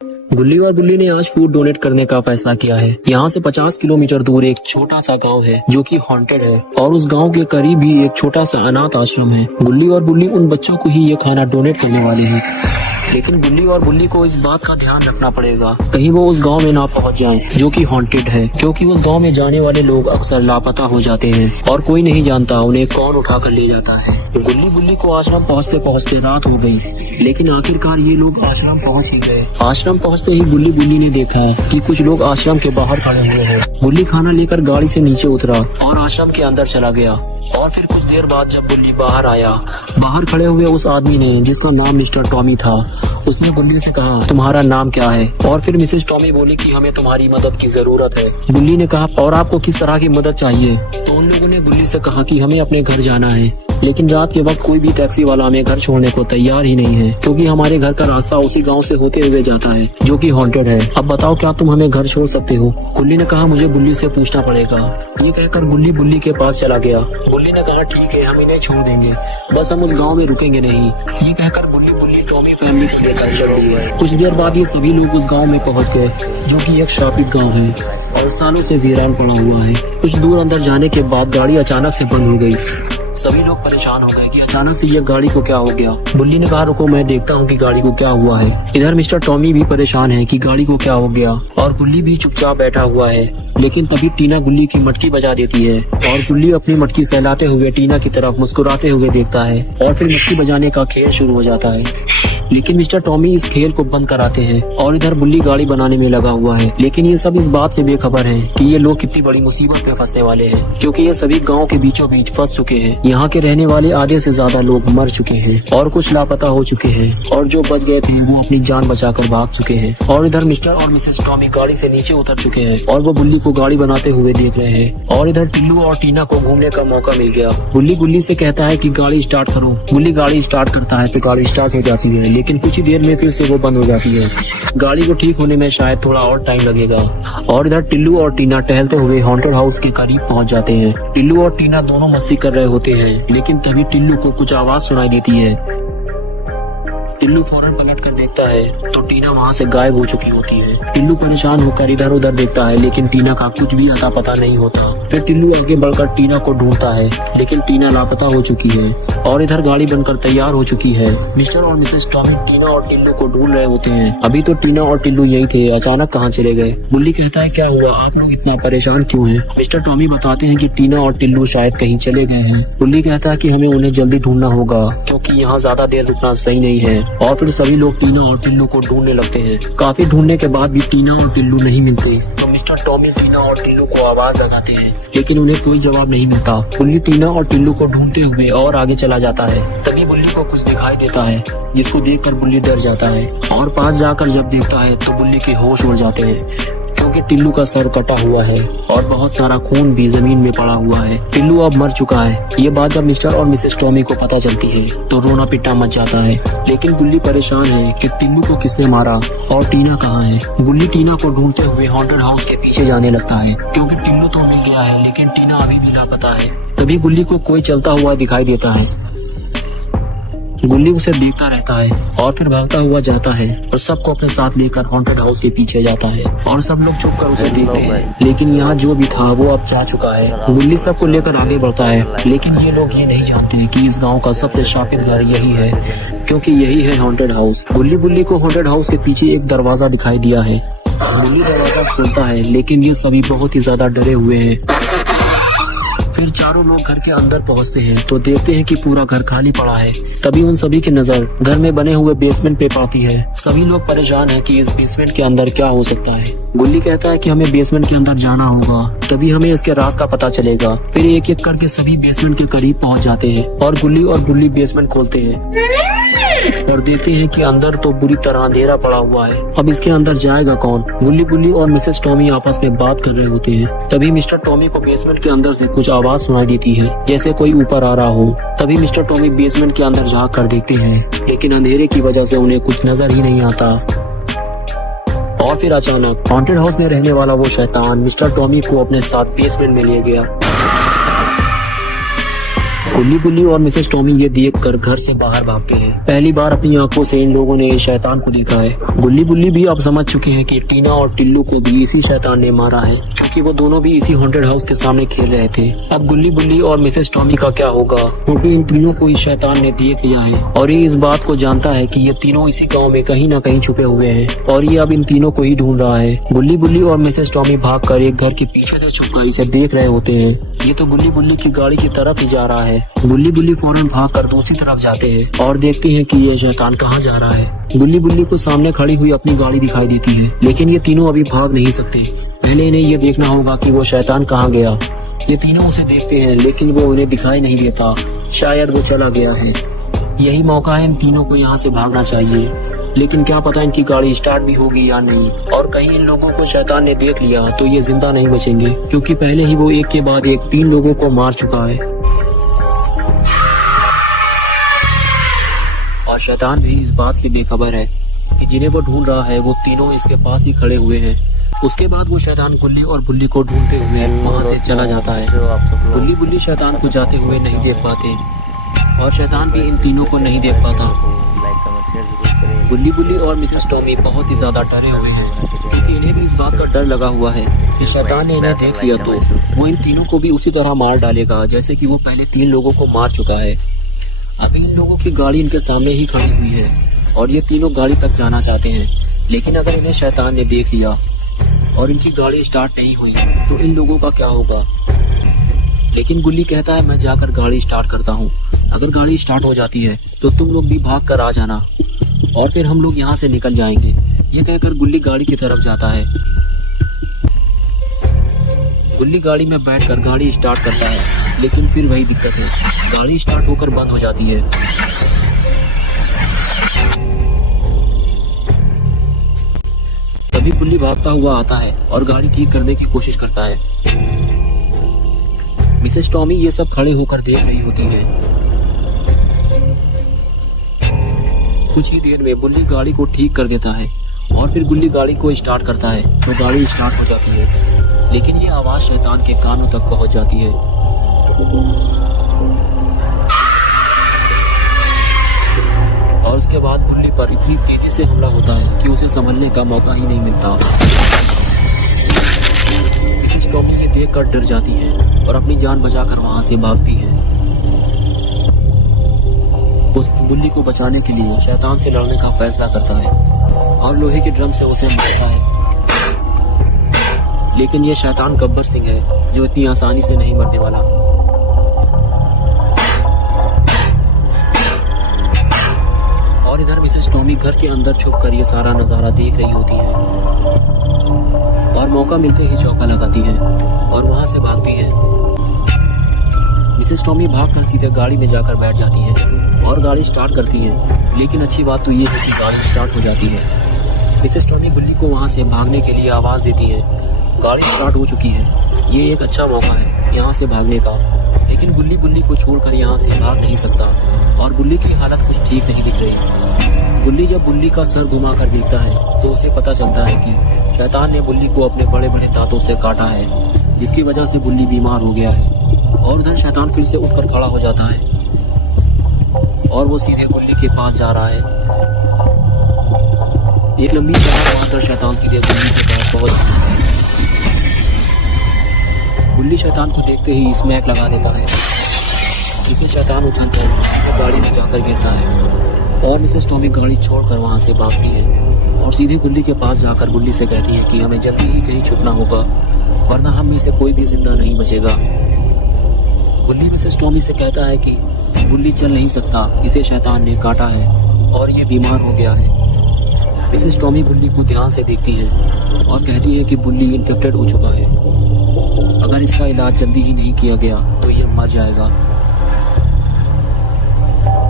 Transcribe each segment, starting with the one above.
गुल्ली और बुल्ली ने आज फूड डोनेट करने का फैसला किया है। यहाँ से 50 किलोमीटर दूर एक छोटा सा गांव है जो कि हॉन्टेड है और उस गांव के करीब ही एक छोटा सा अनाथ आश्रम है। गुल्ली और बुल्ली उन बच्चों को ही ये खाना डोनेट करने वाले हैं, लेकिन गुल्ली और बुल्ली को इस बात का ध्यान रखना पड़ेगा कहीं वो उस गांव में ना पहुंच जाएं, जो कि हॉन्टेड है, क्योंकि उस गांव में जाने वाले लोग अक्सर लापता हो जाते हैं और कोई नहीं जानता उन्हें कौन उठा कर ले जाता है। गुल्ली बुल्ली को आश्रम पहुंचते पहुंचते रात हो गई, लेकिन आखिरकार ये लोग आश्रम पहुंच ही गए। आश्रम पहुंचते ही गुल्ली बुल्ली ने देखा कि कुछ लोग आश्रम के बाहर खड़े हुए हैं। गुल्ली खाना लेकर गाड़ी से नीचे उतरा और आश्रम के अंदर चला गया और फिर कुछ देर बाद जब गुल्ली बाहर आया, बाहर खड़े हुए उस आदमी ने, जिसका नाम मिस्टर टॉमी था, उसने गुल्ली से कहा, तुम्हारा नाम क्या है? और फिर मिसेस टॉमी बोली कि हमें तुम्हारी मदद की जरूरत है। गुल्ली ने कहा, और आपको किस तरह की मदद चाहिए? तो उन लोगों ने गुल्ली से कहा कि हमें अपने घर जाना है, लेकिन रात के वक्त कोई भी टैक्सी वाला हमें घर छोड़ने को तैयार ही नहीं है, क्योंकि हमारे घर का रास्ता उसी गांव से होते हुए जाता है जो कि हॉन्टेड है। अब बताओ, क्या तुम हमें घर छोड़ सकते हो? गुल्ली ने कहा, मुझे बुल्ली से पूछना पड़ेगा। ये कहकर गुल्ली बुल्ली के पास चला गया। गुल्ली ने कहा, ठीक है, हम इन्हें छोड़ देंगे, बस हम उस गाँव में रुकेंगे नहीं। ये कहकर गुल्ली बुल्ली टॉमी फैमिली को लेकर चल दी। कुछ देर बाद ये सभी लोग उस गाँव में पहुँच गए, जो की एक शापित गाँव है और सालों से वीरान पड़ा हुआ है। कुछ दूर अंदर जाने के बाद गाड़ी अचानक से बंद हो गई। सभी लोग परेशान हो गए कि अचानक से ये गाड़ी को क्या हो गया। बुल्ली ने कहा, रुको मैं देखता हूँ कि गाड़ी को क्या हुआ है। इधर मिस्टर टॉमी भी परेशान है कि गाड़ी को क्या हो गया और गुल्ली भी चुपचाप बैठा हुआ है। लेकिन तभी टीना गुल्ली की मटकी बजा देती है और गुल्ली अपनी मटकी सहलाते हुए टीना की तरफ मुस्कुराते हुए देखता है और फिर मटकी बजाने का खेल शुरू हो जाता है। लेकिन मिस्टर टॉमी इस खेल को बंद कराते हैं और इधर बुल्ली गाड़ी बनाने में लगा हुआ है। लेकिन ये सब इस बात से बेखबर हैं कि ये लोग कितनी बड़ी मुसीबत में फंसने वाले हैं, क्योंकि ये सभी गांव के बीचों बीच फंस चुके हैं। यहाँ के रहने वाले आधे से ज्यादा लोग मर चुके हैं और कुछ लापता हो चुके हैं और जो बच गए थे वो अपनी जान बचाकर भाग चुके हैं। और इधर मिस्टर और मिसेस टॉमी गाड़ी से नीचे उतर चुके हैं और वो बुल्ली को गाड़ी बनाते हुए देख रहे हैं। और इधर टिल्लू और टीना को घूमने का मौका मिल गया। बुल्ली गुल्ली से कहता है कि गाड़ी स्टार्ट करो। गुल्ली गाड़ी स्टार्ट करता है तो गाड़ी स्टार्ट हो जाती है, लेकिन कुछ ही देर में फिर से वो बंद हो जाती है। गाड़ी को ठीक होने में शायद थोड़ा और टाइम लगेगा। और इधर टिल्लू और टीना टहलते हुए हॉन्टेड हाउस के करीब पहुंच जाते हैं। टिल्लू और टीना दोनों मस्ती कर रहे होते हैं, लेकिन तभी टिल्लू को कुछ आवाज सुनाई देती है। टिल्लू फौरन पलट कर देखता है तो टीना वहाँ से गायब हो चुकी होती है। टिल्लू परेशान होकर इधर उधर देखता है, लेकिन टीना का कुछ भी अता पता नहीं होता। फिर टिल्लू आगे बढ़कर टीना को ढूंढता है, लेकिन टीना लापता हो चुकी है और इधर गाड़ी बनकर तैयार हो चुकी है। मिस्टर और मिसेस टॉमी टीना और टिल्लू को ढूंढ रहे होते हैं। अभी तो टीना और टिल्लू यही थे, अचानक कहाँ चले गए? बुल्ली कहता है, क्या हुआ, आप लोग इतना परेशान क्यों हैं? मिस्टर टॉमी बताते हैं कि टीना और टिल्लू शायद कहीं चले गए हैं। बुल्ली कहता है कि हमें उन्हें जल्दी ढूंढना होगा, क्योंकि यहाँ ज्यादा देर रुकना सही नहीं है। और फिर सभी लोग टीना और टिल्लू को ढूंढने लगते हैं। काफी ढूंढने के बाद भी टीना और टिल्लू नहीं मिलते तो मिस्टर टॉमी टीना और टिल्लू को आवाज लगाते हैं, लेकिन उन्हें कोई जवाब नहीं मिलता। बुल्ली टीना और टिल्लू को ढूंढते हुए और आगे चला जाता है। तभी बुल्ली को कुछ दिखाई देता है, जिसको देखकर बुल्ली डर जाता है और पास जाकर जब देखता है तो बुल्ली के होश उड़ जाते हैं, क्योंकि टिल्लू का सर कटा हुआ है और बहुत सारा खून भी जमीन में पड़ा हुआ है। टिल्लू अब मर चुका है। ये बात जब मिस्टर और मिसेस टॉमी को पता चलती है तो रोना पिट्टा मच जाता है। लेकिन गुल्ली परेशान है कि टिल्लू को किसने मारा और टीना कहाँ है। गुल्ली टीना को ढूंढते हुए हॉन्टेड हाउस के पीछे जाने लगता है, क्योंकि टिल्लू तो मिल गया है, लेकिन टीना अभी भी लापता है। तभी गुल्ली को कोई चलता हुआ दिखाई देता है। गुल्ली उसे देखता रहता है और फिर भागता हुआ जाता है और सबको अपने साथ लेकर हॉन्टेड हाउस के पीछे जाता है और सब लोग चुप कर उसे देखते हैं। लेकिन यहाँ जो भी था वो अब जा चुका है। गुल्ली सबको लेकर आगे बढ़ता है, लेकिन ये लोग ये नहीं जानते कि इस गांव का सबसे शापित घर यही है, क्योंकि यही है हॉन्टेड हाउस। गुल्ली बुल्ली को हॉन्टेड हाउस के पीछे एक दरवाजा दिखाई दिया है। गुल्ली दरवाजा खोलता है, लेकिन ये सभी बहुत ही ज्यादा डरे हुए हैं। फिर चारों लोग घर के अंदर पहुंचते हैं तो देखते हैं कि पूरा घर खाली पड़ा है। तभी उन सभी की नजर घर में बने हुए बेसमेंट पे पड़ती है। सभी लोग परेशान हैं कि इस बेसमेंट के अंदर क्या हो सकता है। गुल्ली कहता है कि हमें बेसमेंट के अंदर जाना होगा, तभी हमें इसके राज का पता चलेगा। फिर एक एक करके सभी बेसमेंट के करीब पहुंच जाते हैं और गुल्ली और बुल्ली बेसमेंट खोलते हैं और देखते हैं कि अंदर तो बुरी तरह अंधेरा पड़ा हुआ है। अब इसके अंदर जाएगा कौन? गुल्ली बुल्ली और मिसेस टॉमी आपस में बात कर रहे होते हैं। तभी मिस्टर टॉमी को बेसमेंट के अंदर से कुछ आवाज सुनाई देती है, जैसे कोई ऊपर आ रहा हो। तभी मिस्टर टॉमी बेसमेंट के अंदर झांक कर देखते हैं, लेकिन अंधेरे की वजह से उन्हें कुछ नजर ही नहीं आता। और फिर अचानक हॉन्टेड हाउस में रहने वाला वो शैतान मिस्टर टॉमी को अपने साथ बेसमेंट में ले गया गुल्ली बुल्ली और मिसेस टॉमी ये देखकर घर से बाहर भागते हैं। पहली बार अपनी आंखों से इन लोगों ने शैतान को देखा है। गुल्ली बुल्ली भी अब समझ चुके हैं कि टीना और टिल्लू को भी इसी शैतान ने मारा है, क्योंकि वो दोनों भी इसी हॉन्टेड हाउस के सामने खेल रहे थे। अब गुल्ली बुल्ली और मिसेस टॉमी का क्या होगा, क्योंकि इन तीनों को इस शैतान ने देख लिया है और ये इस बात को जानता है कि ये तीनों इसी गाँव में कहीं न कहीं छुपे हुए हैं और ये अब इन तीनों को ही ढूंढ रहा है। गुल्ली बुल्ली और मिसेस टॉमी भागकर एक घर के पीछे से छुपकर इसे देख रहे होते हैं। ये तो गुल्ली बुल्ली की गाड़ी की तरफ ही जा रहा है। गुल्ली बुल्ली फौरन भागकर दूसरी तरफ जाते हैं और देखते हैं कि ये शैतान कहाँ जा रहा है। गुल्ली बुल्ली को सामने खड़ी हुई अपनी गाड़ी दिखाई देती है, लेकिन ये तीनों अभी भाग नहीं सकते। पहले इन्हें ये देखना होगा कि वो शैतान कहाँ गया। ये तीनों उसे देखते हैं, लेकिन वो उन्हें दिखाई नहीं देता। शायद वो चला गया है। यही मौका है इन तीनों को यहाँ से भागना चाहिए, लेकिन क्या पता इनकी गाड़ी स्टार्ट भी होगी या नहीं। और कहीं इन लोगों को शैतान ने देख लिया तो ये जिंदा नहीं बचेंगे, क्योंकि पहले ही वो एक के बाद एक 3 लोगों को मार चुका है। और शैतान भी इस बात से बेखबर है कि जिन्हें वो ढूंढ रहा है वो तीनों इसके पास ही खड़े हुए हैं। उसके बाद वो शैतान गुल्ली और बुल्ली को ढूंढते हुए वहाँ से चला जाता है। गुल्ली बुल्ली शैतान को जाते हुए नहीं देख पाते और शैतान भी इन तीनों को नहीं देख पाता। गुल्ली बुल्ली और मिसेस टॉमी बहुत ही ज्यादा डरे हुए हैं, क्योंकि इन्हें भी इस बात का डर लगा हुआ है कि शैतान ने इन्हें देख लिया तो वो इन तीनों को भी उसी तरह मार डालेगा जैसे कि वो पहले 3 लोगों को मार चुका है। अभी इन लोगों की गाड़ी इनके सामने ही खड़ी हुई है और ये तीनों गाड़ी तक जाना चाहते हैं, लेकिन अगर इन्हें शैतान ने देख लिया और इनकी गाड़ी स्टार्ट नहीं हुई तो इन लोगों का क्या होगा। लेकिन गुल्ली कहता है मैं जाकर गाड़ी स्टार्ट करता हूँ, अगर गाड़ी स्टार्ट हो जाती है तो तुम लोग भी भाग कर आ जाना और फिर हम लोग यहाँ से निकल जाएंगे। ये कहकर गुल्ली गाड़ी की तरफ जाता है। गुल्ली गाड़ी में बैठकर गाड़ी स्टार्ट करता है, लेकिन फिर वही दिक्कत है, गाड़ी स्टार्ट होकर बंद हो जाती है। तभी गुल्ली भागता हुआ आता है और गाड़ी ठीक करने की कोशिश करता है। मिसेस टॉमी ये सब खड़े होकर देख रही होती है। कुछ ही देर में बुल्ली गाड़ी को ठीक कर देता है और फिर गुल्ली गाड़ी को स्टार्ट करता है तो गाड़ी स्टार्ट हो जाती है, लेकिन ये आवाज शैतान के कानों तक पहुंच जाती है। और उसके बाद बुल्ली पर इतनी तेजी से हमला होता है कि उसे संभलने का मौका ही नहीं मिलता। मिसेस टॉमी ये देखकर डर जाती है और अपनी जान बचाकर वहां से भागती है। उस बुल्ली को बचाने के लिए शैतान से लड़ने का फैसला करता है और लोहे के ड्रम से उसे मारता है, लेकिन ये शैतान गब्बर सिंह है जो इतनी आसानी से नहीं मरने वाला। और इधर मिसेस टॉमी घर के अंदर छुपकर ये सारा नजारा देख रही होती है और मौका मिलते ही चौका लगाती है और वहां से भागती है। मिसेस टॉमी भागकर सीधे गाड़ी में जाकर बैठ जाती है और गाड़ी स्टार्ट करती है, लेकिन अच्छी बात तो ये है कि गाड़ी स्टार्ट हो जाती है। मिसेस टॉमी गुल्ली को वहां से भागने के लिए आवाज देती है। गाड़ी स्टार्ट हो चुकी है, ये एक अच्छा मौका है यहाँ से भागने का, लेकिन गुल्ली बुल्ली को छोड़कर यहाँ से भाग नहीं सकता और बुल्ली की हालत कुछ ठीक नहीं दिख रही। गुल्ली जब बुल्ली का सर घुमाकर देखता है तो उसे पता चलता है कि शैतान ने बुल्ली को अपने बड़े बड़े दांतों से काटा है, जिसकी वजह से बुल्ली बीमार हो गया है। और उधर शैतान फिर से उठकर खड़ा हो जाता है और वो सीधे गुल्ली के पास जा रहा है। एक लंबी सड़क मारकर शैतान सीधे गुल्ली के पास पहुंच जाता है। गुल्ली शैतान को देखते ही स्मैक लगा देता है, जिसे शैतान उछलकर गाड़ी में जाकर गिरता है और मिसेस टॉमी गाड़ी छोड़कर वहां से भागती है और सीधे गुल्ली के पास जाकर गुल्ली से कहती है कि हमें जल्दी ही कहीं छुपना होगा, वरना हम में से कोई भी जिंदा नहीं बचेगा। गुल्ली मिसेस टॉमी से कहता है कि गुल्ली चल नहीं सकता, इसे शैतान ने काटा है और ये बीमार हो गया है। मिसेस टॉमी गुल्ली को ध्यान से देखती है और कहती है कि गुल्ली इन्फेक्टेड हो चुका है, अगर इसका इलाज जल्दी ही नहीं किया गया तो ये मर जाएगा।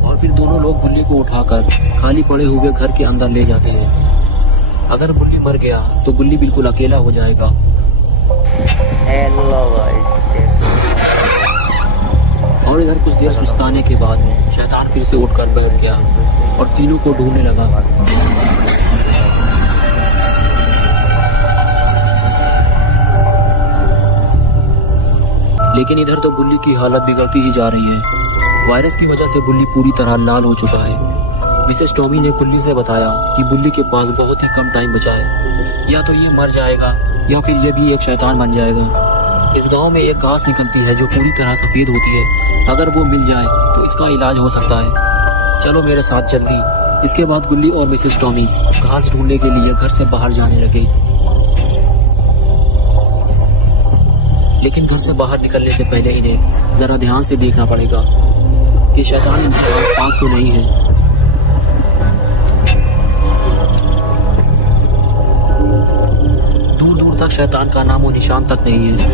और फिर दोनों लोग गुल्ली को उठाकर खाली पड़े हुए घर के अंदर ले जाते हैं। अगर गुल्ली मर गया तो गुल्ली बिल्कुल अकेला हो जाएगा। और इधर कुछ देर सुस्ताने के बाद शैतान फिर से उठकर बैठ गया और तीनों को ढूंढने लगा। लेकिन इधर तो गुल्ली की हालत बिगड़ती ही जा रही है वायरस की वजह से बुल्ली पूरी तरह लाल हो चुका है। मिसेस टॉमी ने गुल्ली से बताया कि बुल्ली के पास बहुत ही कम टाइम बचा है, या तो ये मर जाएगा या फिर ये भी एक शैतान बन जाएगा। इस गांव में एक घास निकलती है जो पूरी तरह सफेद होती है, अगर वो मिल जाए तो इसका इलाज हो सकता है। चलो मेरे साथ जल्दी। इसके बाद गुल्ली और मिसेस टॉमी घास ढूंढने के लिए घर से बाहर जाने लगे। लेकिन घर से बाहर निकलने से पहले इन्हें जरा ध्यान से देखना पड़ेगा कि शैतान इनके पास तो नहीं है। दूर दूर तक शैतान का नामो निशान तक नहीं है।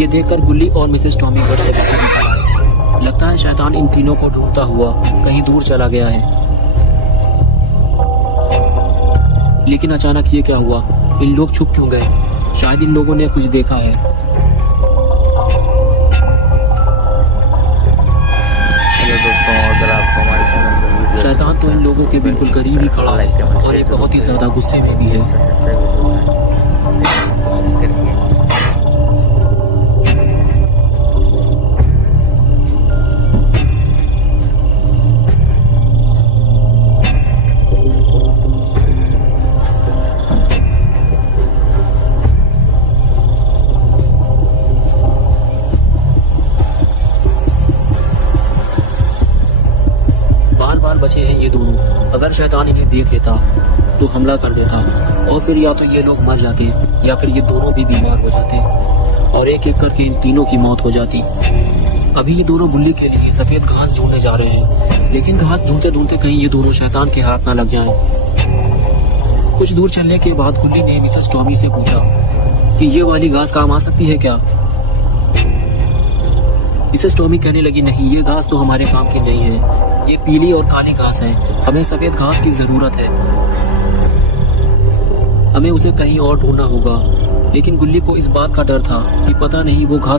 ये देखकर गुल्ली और मिसेस टॉमी घर से बाहर निकल आए। लगता है शैतान इन तीनों को ढूंढता हुआ कहीं दूर चला गया है। लेकिन अचानक ये क्या हुआ? इन लोग छुप क्यों गए? शायद इन लोगों ने कुछ देखा है। शैतान तो इन लोगों के बिल्कुल करीब ही खड़ा है और एक बहुत ही ज्यादा गुस्से में भी है। बाल बचे हैं ये दोनों। अगर शैतान इन्हें देख लेता तो हमला कर देता और फिर या तो ये लोग मर जाते या फिर ये दोनों भी बीमार हो जाते और एक एक करके इन तीनों की मौत हो जाती। अभी ये दोनों बुल्ली के लिए सफेद घास ढूंढने जा रहे हैं, लेकिन घास ढूंढते ढूंढते कहीं ये दोनों शैतान के हाथ ना लग जाएं। कुछ दूर चलने के बाद गुल्ली ने मिसेस टॉमी से पूछा कि ये वाली घास काम आ सकती है क्या? मिसेस टॉमी कहने लगी, नहीं, ये घास तो हमारे काम की नहीं है। ये पीली और काली घास है, हमें सफेद घास की जरूरत है। हमें उसे कहीं और ढूंढना होगा। लेकिन गुल्ली को इस बात का डर था कि पता नहीं वो घास